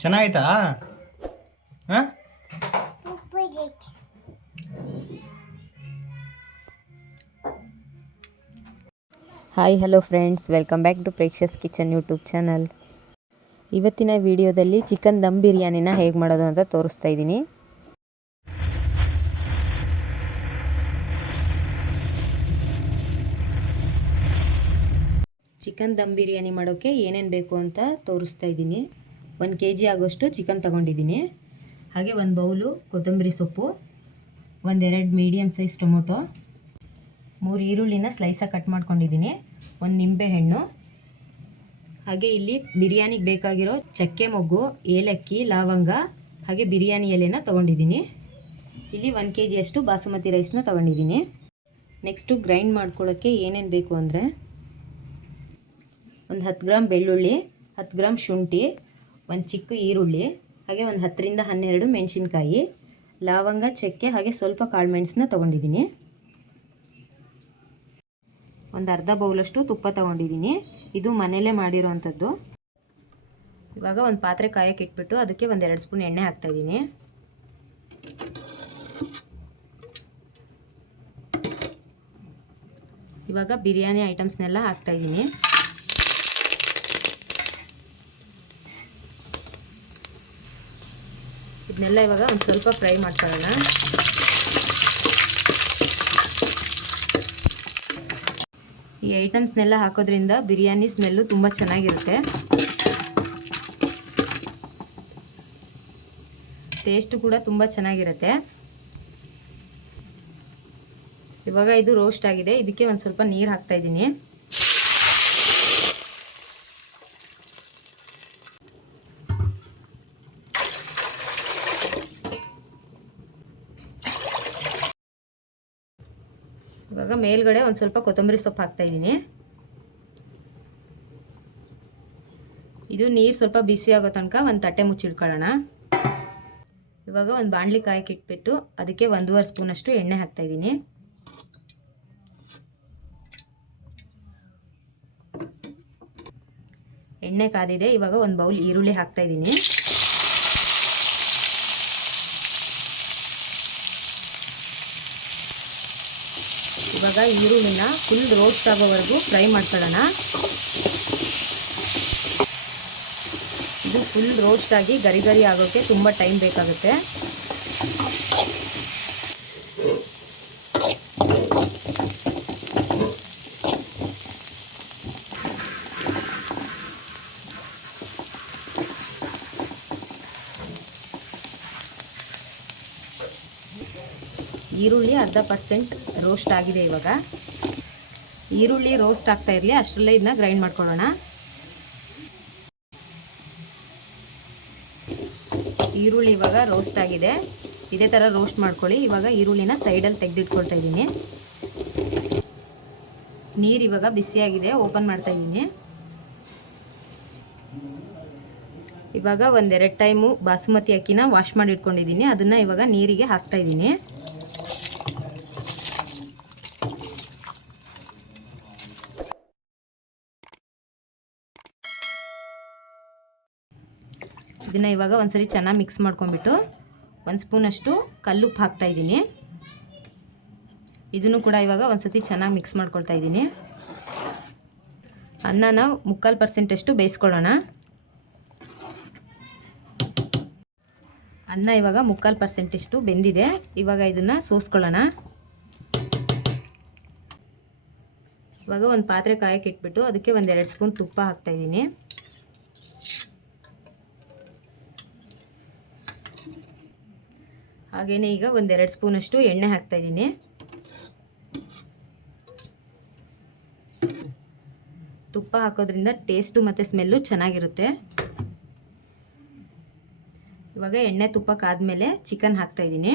ಚೆನ್ನಾಯ್ತಾ? ಹಾಂ, hi hello friends, welcome back to Preksha's kitchen YouTube channel. ಇವತ್ತಿನ ವಿಡಿಯೋದಲ್ಲಿ ಚಿಕನ್ ದಮ್ ಬಿರಿಯಾನಿನ ಹೇಗೆ ಮಾಡೋದು ಅಂತ ತೋರಿಸ್ತಾ ಇದ್ದೀನಿ. ಚಿಕನ್ ದಮ್ ಬಿರಿಯಾನಿ ಮಾಡೋಕ್ಕೆ ಏನೇನು ಬೇಕು ಅಂತ ತೋರಿಸ್ತಾ ಇದ್ದೀನಿ. 1 kg ಆಗೋಷ್ಟು ಚಿಕನ್ ತೊಗೊಂಡಿದ್ದೀನಿ. ಹಾಗೆ 1 ಬೌಲು ಕೊತ್ತಂಬರಿ ಸೊಪ್ಪು, 1-2 ಮೀಡಿಯಮ್ ಸೈಜ್ ಟೊಮೊಟೊ, 3 ಈರುಳ್ಳಿನ ಸ್ಲೈಸಾಗಿ ಕಟ್ ಮಾಡ್ಕೊಂಡಿದ್ದೀನಿ, 1 ನಿಂಬೆಹಣ್ಣು, ಹಾಗೆ ಇಲ್ಲಿ ಬಿರಿಯಾನಿಗೆ ಬೇಕಾಗಿರೋ ಚಕ್ಕೆ ಮೊಗ್ಗು, ಏಲಕ್ಕಿ, ಲವಂಗ ಹಾಗೆ ಬಿರಿಯಾನಿ ಎಲೆನ ತೊಗೊಂಡಿದ್ದೀನಿ. ಇಲ್ಲಿ 1 kg ಅಷ್ಟು ಬಾಸುಮತಿ ರೈಸ್ನ ತೊಗೊಂಡಿದ್ದೀನಿ. ನೆಕ್ಸ್ಟು ಗ್ರೈಂಡ್ ಮಾಡ್ಕೊಳ್ಳೋಕ್ಕೆ ಏನೇನು ಬೇಕು ಅಂದರೆ ಒಂದು 10 ಗ್ರಾಮ್ ಬೆಳ್ಳುಳ್ಳಿ, 10 ಗ್ರಾಮ್ ಶುಂಠಿ, 1 ಚಿಕ್ಕ ಈರುಳ್ಳಿ, ಹಾಗೆ ಒಂದು 10-12 ಮೆಣಸಿನ್ಕಾಯಿ, ಲವಂಗ, ಚಕ್ಕೆ ಹಾಗೆ ಸ್ವಲ್ಪ ಕಾಳು ಮೆಣಸನ್ನ ತೊಗೊಂಡಿದ್ದೀನಿ. ಒಂದು ಅರ್ಧ ಬೌಲಷ್ಟು ತುಪ್ಪ ತೊಗೊಂಡಿದ್ದೀನಿ. ಇದು ಮನೆಯಲ್ಲೇ ಮಾಡಿರೋವಂಥದ್ದು. ಇವಾಗ ಒಂದು ಪಾತ್ರೆ ಕಾಯಕ್ಕೆ ಇಟ್ಬಿಟ್ಟು ಅದಕ್ಕೆ 1-2 ಸ್ಪೂನ್ ಎಣ್ಣೆ ಹಾಕ್ತಾಯಿದ್ದೀನಿ. ಇವಾಗ ಬಿರಿಯಾನಿ ಐಟಮ್ಸ್ನೆಲ್ಲ ಹಾಕ್ತಾಯಿದ್ದೀನಿ. ಇದನ್ನೆಲ್ಲ ಇವಾಗ ಒಂದು ಸ್ವಲ್ಪ ಫ್ರೈ ಮಾಡ್ಕೊಳ್ಳೋಣ. ಈ ಐಟಮ್ಸ್ನೆಲ್ಲ ಹಾಕೋದ್ರಿಂದ ಬಿರಿಯಾನಿ ಸ್ಮೆಲ್ಲು ತುಂಬ ಚೆನ್ನಾಗಿರುತ್ತೆ, ಟೇಸ್ಟು ಕೂಡ ತುಂಬ ಚೆನ್ನಾಗಿರುತ್ತೆ. ಇವಾಗ ಇದು ರೋಸ್ಟ್ ಆಗಿದೆ, ಇದಕ್ಕೆ ಒಂದು ಸ್ವಲ್ಪ ನೀರು ಹಾಕ್ತಾ ಇದ್ದೀನಿ. ಇವಾಗ ಮೇಲ್ಗಡೆ ಒಂದು ಸ್ವಲ್ಪ ಕೊತ್ತಂಬರಿ ಸೊಪ್ಪು ಹಾಕ್ತಾ ಇದ್ದೀನಿ. ಇದು ನೀರು ಸ್ವಲ್ಪ ಬಿಸಿ ಆಗೋ ತನಕ ಒಂದು ತಟ್ಟೆ ಮುಚ್ಚಿಡ್ಕೊಳ್ಳೋಣ. ಇವಾಗ ಒಂದು ಬಾಣಲಿ ಕಾಯಕ್ಕೆ ಇಟ್ಬಿಟ್ಟು ಅದಕ್ಕೆ 1.5 ಸ್ಪೂನಷ್ಟು ಎಣ್ಣೆ ಹಾಕ್ತಾ ಇದ್ದೀನಿ. ಎಣ್ಣೆ ಕಾದಿದೆ. ಇವಾಗ ಒಂದು ಬೌಲ್ ಈರುಳ್ಳಿ ಹಾಕ್ತಾ ಇದ್ದೀನಿ. ಇವಾಗ ಈರುಳ್ಳಿನ ಫುಲ್ ರೋಸ್ಟ್ ಆಗೋವರೆಗೂ ಫ್ರೈ ಮಾಡ್ಕೊಳ್ಳೋಣ. ಇದು ಫುಲ್ ರೋಸ್ಟ್ ಆಗಿ ಗರಿ ಗರಿ ಆಗೋಕ್ಕೆ ತುಂಬ ಟೈಮ್ ಬೇಕಾಗುತ್ತೆ. ಈರುಳ್ಳಿ 40% ರೋಸ್ಟ್ ಆಗಿದೆ. ಇವಾಗ ಈರುಳ್ಳಿ ರೋಸ್ಟ್ ಆಗ್ತಾ ಇರಲಿ, ಅಷ್ಟರಲ್ಲೇ ಇದನ್ನ ಗ್ರೈಂಡ್ ಮಾಡ್ಕೊಳ್ಳೋಣ. ಈರುಳ್ಳಿ ಇವಾಗ ರೋಸ್ಟ್ ಆಗಿದೆ, ಇದೇ ಥರ ರೋಸ್ಟ್ ಮಾಡ್ಕೊಳ್ಳಿ. ಇವಾಗ ಈರುಳ್ಳಿನ ಸೈಡಲ್ಲಿ ತೆಗೆದಿಟ್ಕೊಳ್ತಾ ಇದ್ದೀನಿ. ನೀರು ಇವಾಗ ಬಿಸಿಯಾಗಿದೆ, ಓಪನ್ ಮಾಡ್ತಾ ಇದ್ದೀನಿ. ಇವಾಗ 1-2 ಟೈಮು ಬಾಸುಮತಿ ಅಕ್ಕಿನ ವಾಶ್ ಮಾಡಿ ಇಟ್ಕೊಂಡಿದ್ದೀನಿ, ಅದನ್ನು ಇವಾಗ ನೀರಿಗೆ ಹಾಕ್ತಾ ಇದ್ದೀನಿ. ಇದನ್ನು ಇವಾಗ ಒಂದ್ಸರಿ ಚೆನ್ನಾಗಿ ಮಿಕ್ಸ್ ಮಾಡ್ಕೊಂಡ್ಬಿಟ್ಟು 1 ಸ್ಪೂನಷ್ಟು ಕಲ್ಲುಪ್ಪು ಹಾಕ್ತಾ ಇದ್ದೀನಿ. ಇದನ್ನು ಕೂಡ ಇವಾಗ ಒಂದ್ಸತಿ ಚೆನ್ನಾಗಿ ಮಿಕ್ಸ್ ಮಾಡ್ಕೊಳ್ತಾ ಇದ್ದೀನಿ. ಅನ್ನನ 3/4% ಬೇಯಿಸ್ಕೊಳ್ಳೋಣ. ಅನ್ನ ಇವಾಗ 3/4% ಬೆಂದಿದೆ. ಇವಾಗ ಇದನ್ನು ಸೋಸ್ಕೊಳ್ಳೋಣ. ಇವಾಗ ಒಂದು ಪಾತ್ರೆ ಕಾಯಕ್ಕೆ ಇಟ್ಬಿಟ್ಟು ಅದಕ್ಕೆ 1-2 ಸ್ಪೂನ್ ತುಪ್ಪ ಹಾಕ್ತಾ ಇದ್ದೀನಿ. ಹಾಗೆಯೇ ಈಗ 1-2 ಸ್ಪೂನಷ್ಟು ಎಣ್ಣೆ ಹಾಕ್ತಾ ಇದ್ದೀನಿ. ತುಪ್ಪ ಹಾಕೋದ್ರಿಂದ ಟೇಸ್ಟು ಮತ್ತು ಸ್ಮೆಲ್ಲು ಚೆನ್ನಾಗಿರುತ್ತೆ. ಇವಾಗ ಎಣ್ಣೆ ತುಪ್ಪ ಕಾದ್ಮೇಲೆ ಚಿಕನ್ ಹಾಕ್ತಾ ಇದ್ದೀನಿ.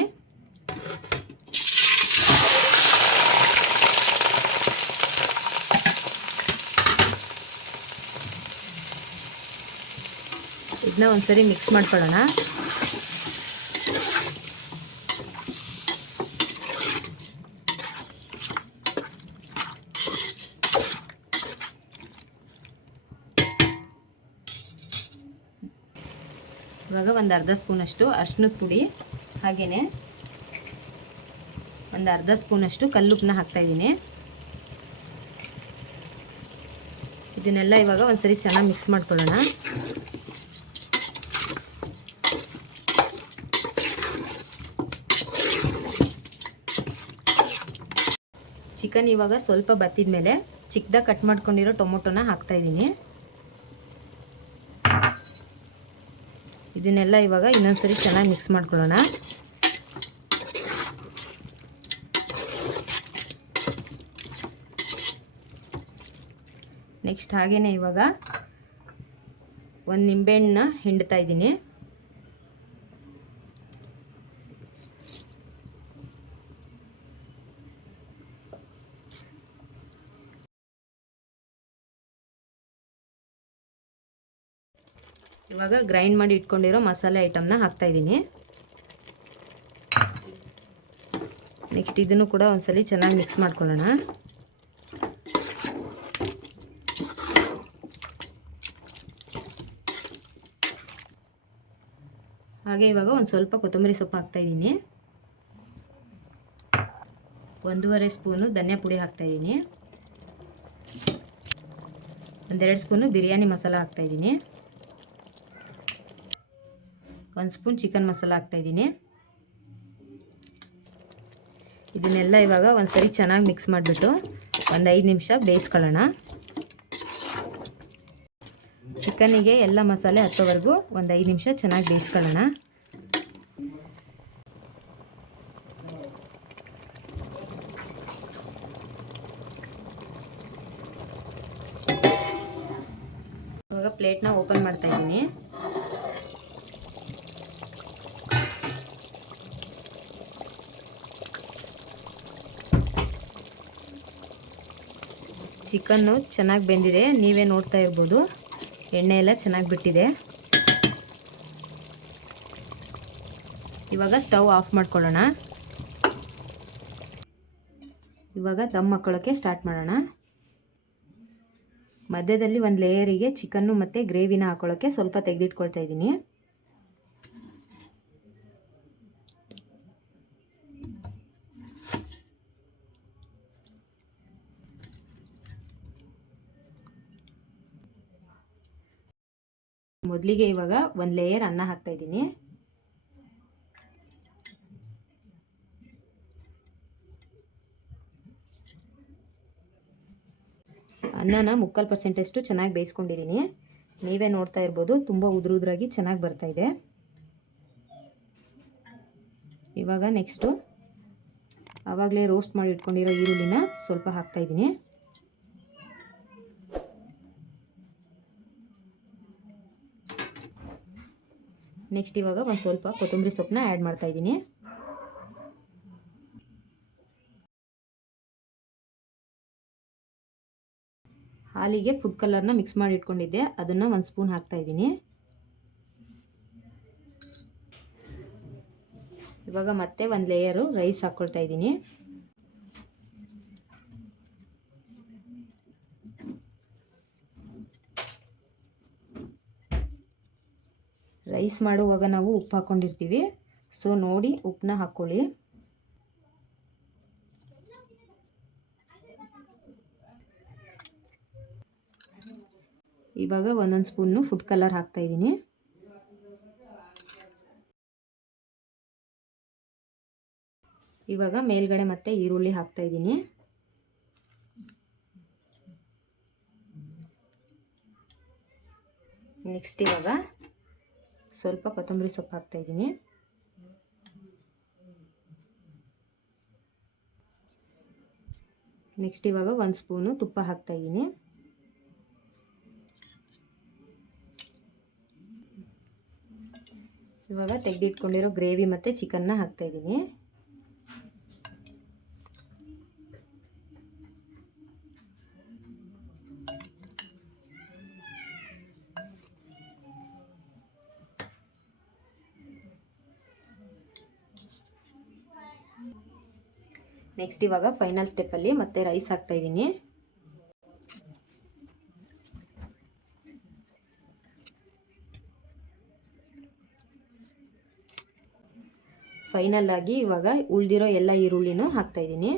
ಇದನ್ನ ಒಂದ್ಸರಿ ಮಿಕ್ಸ್ ಮಾಡ್ಕೊಳ್ಳೋಣ. ಇವಾಗ ಒಂದು ಅರ್ಧ ಸ್ಪೂನಷ್ಟು ಅರಿಶಿನದ ಪುಡಿ, ಹಾಗೆಯೇ ಒಂದು ಅರ್ಧ ಸ್ಪೂನಷ್ಟು ಕಲ್ಲುಪ್ಪನ್ನ ಹಾಕ್ತಾಯಿದ್ದೀನಿ. ಇದನ್ನೆಲ್ಲ ಇವಾಗ ಒಂದ್ಸರಿ ಚೆನ್ನಾಗಿ ಮಿಕ್ಸ್ ಮಾಡ್ಕೊಳ್ಳೋಣ. ಚಿಕನ್ ಇವಾಗ ಸ್ವಲ್ಪ ಬತ್ತಿದ ಮೇಲೆ ಚಿಕ್ಕದಾಗಿ ಕಟ್ ಮಾಡ್ಕೊಂಡಿರೋ ಟೊಮೊಟೊನ ಹಾಕ್ತಾಯಿದ್ದೀನಿ. ಇದನ್ನೆಲ್ಲ ಇವಾಗ ಇನ್ನೊಂದ್ಸರಿ ಚೆನ್ನಾಗಿ ಮಿಕ್ಸ್ ಮಾಡ್ಕೊಳ್ಳೋಣ. ನೆಕ್ಸ್ಟ್ ಹಾಗೇನೆ ಇವಾಗ ಒಂದು ನಿಂಬೆಹಣ್ಣನ್ನ ಹಿಂಡ್ತಾ ಇದ್ದೀನಿ. ಇವಾಗ ಗ್ರೈಂಡ್ ಮಾಡಿ ಇಟ್ಕೊಂಡಿರೋ ಮಸಾಲೆ ಐಟಮ್ನ ಹಾಕ್ತಾ ಇದ್ದೀನಿ. ನೆಕ್ಸ್ಟ್ ಇದನ್ನು ಕೂಡ ಒಂದ್ಸಲಿ ಚೆನ್ನಾಗಿ ಮಿಕ್ಸ್ ಮಾಡ್ಕೊಳ್ಳೋಣ. ಹಾಗೆ ಇವಾಗ ಒಂದು ಸ್ವಲ್ಪ ಕೊತ್ತಂಬರಿ ಸೊಪ್ಪು ಹಾಕ್ತಾ ಇದ್ದೀನಿ. 1.5 ಸ್ಪೂನು ಧನಿಯಾ ಪುಡಿ ಹಾಕ್ತಾ ಇದ್ದೀನಿ. 1-2 ಸ್ಪೂನು ಬಿರಿಯಾನಿ ಮಸಾಲ ಹಾಕ್ತಾ ಇದ್ದೀನಿ. 1 ಸ್ಪೂನ್ ಚಿಕನ್ ಮಸಾಲ ಹಾಕ್ತಾ ಇದ್ದೀನಿ. ಇದನ್ನೆಲ್ಲ ಇವಾಗ ಒಂದ್ಸರಿ ಚೆನ್ನಾಗಿ ಮಿಕ್ಸ್ ಮಾಡಿಬಿಟ್ಟು ಒಂದು 5 ನಿಮಿಷ ಬೇಯಿಸ್ಕೊಳ್ಳೋಣ. ಚಿಕನ್ನಿಗೆ ಎಲ್ಲ ಮಸಾಲೆ ಹತ್ತೋವರೆಗೂ ಒಂದು 5 ನಿಮಿಷ ಚೆನ್ನಾಗಿ ಬೇಯಿಸ್ಕೊಳ್ಳೋಣ. ಇವಾಗ ಪ್ಲೇಟ್ನ ಓಪನ್ ಮಾಡ್ತಾ ಇದ್ದೀನಿ. ಚಿಕನ್ನು ಚೆನ್ನಾಗಿ ಬೆಂದಿದೆ, ನೀವೇ ನೋಡ್ತಾ ಇರ್ಬೋದು. ಎಣ್ಣೆ ಎಲ್ಲ ಚೆನ್ನಾಗಿ ಬಿಟ್ಟಿದೆ. ಇವಾಗ ಸ್ಟವ್ ಆಫ್ ಮಾಡ್ಕೊಳ್ಳೋಣ. ಇವಾಗ ದಮ್ ಹಾಕ್ಕೊಳ್ಳೋಕ್ಕೆ ಸ್ಟಾರ್ಟ್ ಮಾಡೋಣ. ಮಧ್ಯದಲ್ಲಿ ಒಂದು ಲೇಯರಿಗೆ ಚಿಕನ್ನು ಮತ್ತು ಗ್ರೇವಿನ ಹಾಕ್ಕೊಳ್ಳೋಕ್ಕೆ ಸ್ವಲ್ಪ ತೆಗೆದಿಟ್ಕೊಳ್ತಾ ಇದ್ದೀನಿ. ಮೊದಲಿಗೆ ಇವಾಗ ಒಂದು ಲೇಯರ್ ಅನ್ನ ಹಾಕ್ತಾ ಇದ್ದೀನಿ. ಅನ್ನನ 3/4% ಚೆನ್ನಾಗಿ ಬೇಯಿಸ್ಕೊಂಡಿದ್ದೀನಿ. ನೀವೇ ನೋಡ್ತಾ ಇರ್ಬೋದು, ತುಂಬ ಉದುರಾಗಿ ಚೆನ್ನಾಗಿ ಬರ್ತಾ ಇದೆ. ಇವಾಗ ನೆಕ್ಸ್ಟು ಆವಾಗಲೇ ರೋಸ್ಟ್ ಮಾಡಿ ಇಟ್ಕೊಂಡಿರೋ ಈರುಳ್ಳಿನ ಸ್ವಲ್ಪ ಹಾಕ್ತಾ ಇದ್ದೀನಿ. ನೆಕ್ಸ್ಟ್ ಇವಾಗ ಒಂದು ಸ್ವಲ್ಪ ಕೊತ್ತಂಬರಿ ಸೊಪ್ಪನ್ನ ಆ್ಯಡ್ ಮಾಡ್ತಾ ಇದ್ದೀನಿ. ಹಾಲಿಗೆ ಫುಡ್ ಕಲರ್ನ ಮಿಕ್ಸ್ ಮಾಡಿ ಇಟ್ಕೊಂಡಿದ್ದೆ, ಅದನ್ನು 1 ಸ್ಪೂನ್ ಹಾಕ್ತಾ ಇದ್ದೀನಿ. ಇವಾಗ ಮತ್ತೆ ಒಂದು ಲೇಯರು ರೈಸ್ ಹಾಕ್ಕೊಳ್ತಾ ಇದ್ದೀನಿ. ರೈಸ್ ಮಾಡುವಾಗ ನಾವು ಉಪ್ಪು ಹಾಕ್ಕೊಂಡಿರ್ತೀವಿ, ಸೊ ನೋಡಿ ಉಪ್ಪನ್ನ ಹಾಕ್ಕೊಳ್ಳಿ. ಇವಾಗ 1 ಸ್ಪೂನು ಫುಡ್ ಕಲರ್ ಹಾಕ್ತಾ ಇದ್ದೀನಿ. ಇವಾಗ ಮೇಲ್ಗಡೆ ಮತ್ತೆ ಈರುಳ್ಳಿ ಹಾಕ್ತಾ ಇದ್ದೀನಿ. ನೆಕ್ಸ್ಟ್ ಇವಾಗ ಸ್ವಲ್ಪ ಕೊತ್ತಂಬರಿ ಸೊಪ್ಪು ಹಾಕ್ತಾ ಇದ್ದೀನಿ. ನೆಕ್ಸ್ಟ್ ಇವಾಗ 1 ಸ್ಪೂನು ತುಪ್ಪ ಹಾಕ್ತಾ ಇದ್ದೀನಿ. ಇವಾಗ ತೆಗೆದಿಟ್ಕೊಂಡಿರೋ ಗ್ರೇವಿ ಮತ್ತು ಚಿಕನ್ನ ಹಾಕ್ತಾ ಇದ್ದೀನಿ. ನೆಕ್ಸ್ಟ್ ಇವಾಗ ಫೈನಲ್ ಸ್ಟೆಪ್ಪಲ್ಲಿ ಮತ್ತೆ ರೈಸ್ ಹಾಕ್ತಾ ಇದ್ದೀನಿ. ಫೈನಲ್ ಆಗಿ ಇವಾಗ ಉಳಿದಿರೋ ಎಲ್ಲ ಈರುಳ್ಳಿನೂ ಹಾಕ್ತಾಯಿದ್ದೀನಿ.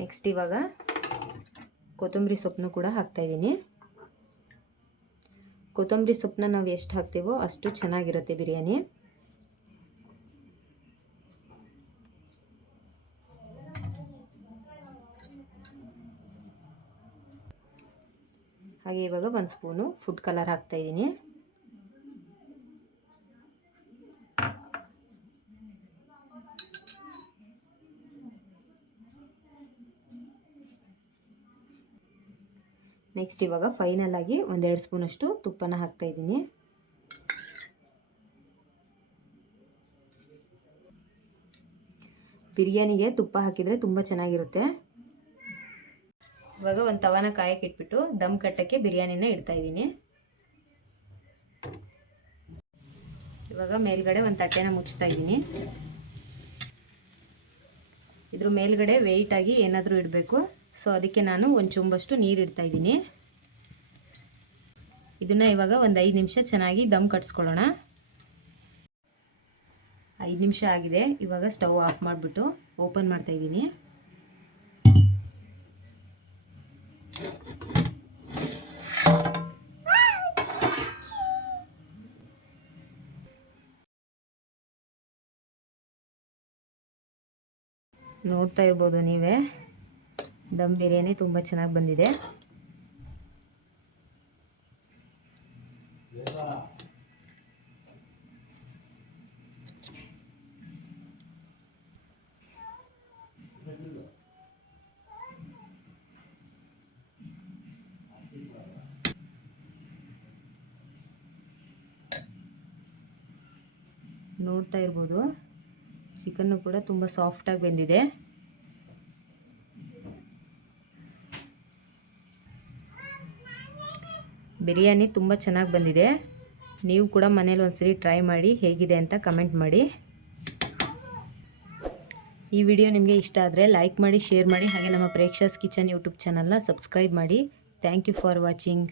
ನೆಕ್ಸ್ಟ್ ಇವಾಗ ಕೊತ್ತಂಬರಿ ಸೊಪ್ಪನ್ನು ಕೂಡ ಹಾಕ್ತಾಯಿದ್ದೀನಿ. ಕೊತ್ತಂಬರಿ ಸೊಪ್ಪನ್ನ ನಾವು ಎಷ್ಟು ಹಾಕ್ತೀವೋ ಅಷ್ಟು ಚೆನ್ನಾಗಿರುತ್ತೆ ಬಿರಿಯಾನಿ. ಹಾಗೆ ಇವಾಗ 1 ಸ್ಪೂನು ಫುಡ್ ಕಲರ್ ಹಾಕ್ತಾಯಿದ್ದೀನಿ. ನೆಕ್ಸ್ಟ್ ಇವಾಗ ಫೈನಲ್ ಆಗಿ 1-2 ಸ್ಪೂನಷ್ಟು ತುಪ್ಪನ ಹಾಕ್ತಾಯಿದ್ದೀನಿ. ಬಿರಿಯಾನಿಗೆ ತುಪ್ಪ ಹಾಕಿದರೆ ತುಂಬ ಚೆನ್ನಾಗಿರುತ್ತೆ. ಇವಾಗ ಒಂದು ತವಾನ ಕಾಯಕ್ಕೆ ಇಟ್ಬಿಟ್ಟು ದಮ್ ಕಟ್ಟಕ್ಕೆ ಬಿರಿಯಾನಿನ ಇಡ್ತಾಯಿದ್ದೀನಿ. ಇವಾಗ ಮೇಲ್ಗಡೆ ಒಂದು ತಟ್ಟೆನ ಮುಚ್ತಾ ಇದ್ದೀನಿ. ಇದ್ರ ಮೇಲ್ಗಡೆ ವೆಯ್ಟಾಗಿ ಏನಾದರೂ ಇಡಬೇಕು. ಸೊ ಅದಕ್ಕೆ ನಾನು ಒಂದು ಚುಂಬಷ್ಟು ನೀರು ಇಡ್ತಾಯಿದ್ದೀನಿ. ಇದನ್ನು ಇವಾಗ ಒಂದು 5 ನಿಮಿಷ ಚೆನ್ನಾಗಿ ದಮ್ ಕಟ್ಸ್ಕೊಳ್ಳೋಣ. 5 ನಿಮಿಷ ಆಗಿದೆ. ಇವಾಗ ಸ್ಟವ್ ಆಫ್ ಮಾಡಿಬಿಟ್ಟು ಓಪನ್ ಮಾಡ್ತಾಯಿದ್ದೀನಿ. ನೋಡ್ತಾ ಇರ್ಬೋದು ನೀವೇ, ದಮ್ ಬಿರಿಯಾನಿ ತುಂಬ ಚೆನ್ನಾಗಿ ಬಂದಿದೆ. ನೋಡ್ತಾ ಇರ್ಬೋದು ಚಿಕನ್ನು ಕೂಡ ತುಂಬ ಸಾಫ್ಟಾಗಿ ಬೆಂದಿದೆ. ಬಿರಿಯಾನಿ ತುಂಬ ಚೆನ್ನಾಗಿ ಬಂದಿದೆ. ನೀವು ಕೂಡ ಮನೇಲಿ ಒಂದ್ಸರಿ ಟ್ರೈ ಮಾಡಿ ಹೇಗಿದೆ ಅಂತ ಕಮೆಂಟ್ ಮಾಡಿ. ಈ ವಿಡಿಯೋ ನಿಮಗೆ ಇಷ್ಟ ಆದರೆ ಲೈಕ್ ಮಾಡಿ, ಶೇರ್ ಮಾಡಿ, ಹಾಗೆ ನಮ್ಮ ಪ್ರೇಕ್ಷಾಸ್ ಕಿಚನ್ ಯೂಟ್ಯೂಬ್ ಚಾನಲ್ನ ಸಬ್ಸ್ಕ್ರೈಬ್ ಮಾಡಿ. Thank you for watching.